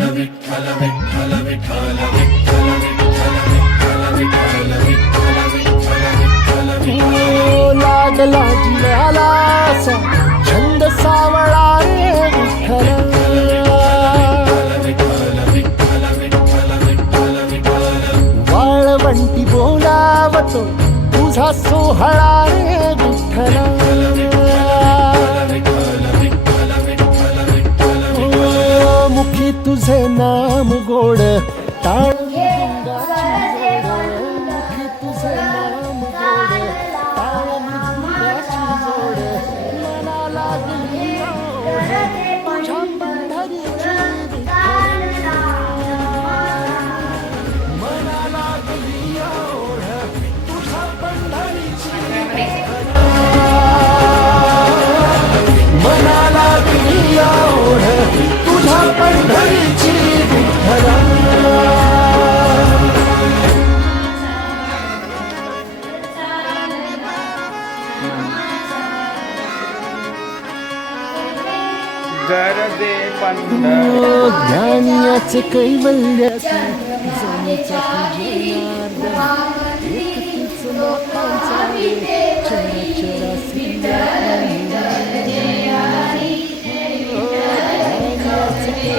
विठ्ठल विठ्ठल विठ्ठल विठ्ठल विठ्ठल तुझा सोहळा रे विठ्ठला. तुझे नाम गोड टाळ ज्ञानियाचे कैवल्याचे जणीच्या तुझे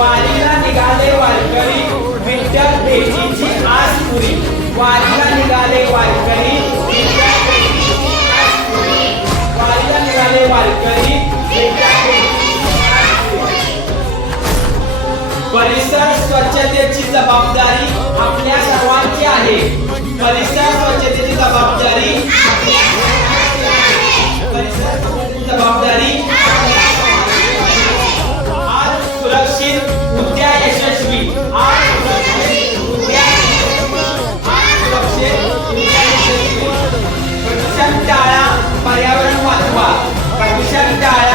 वारीला निघाले वारकरी. विठ्ठल भेटीची आज पुरी. वारीला निघाले वारकरी. Vitthal Michelle died.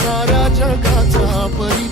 सारा जगाचा परी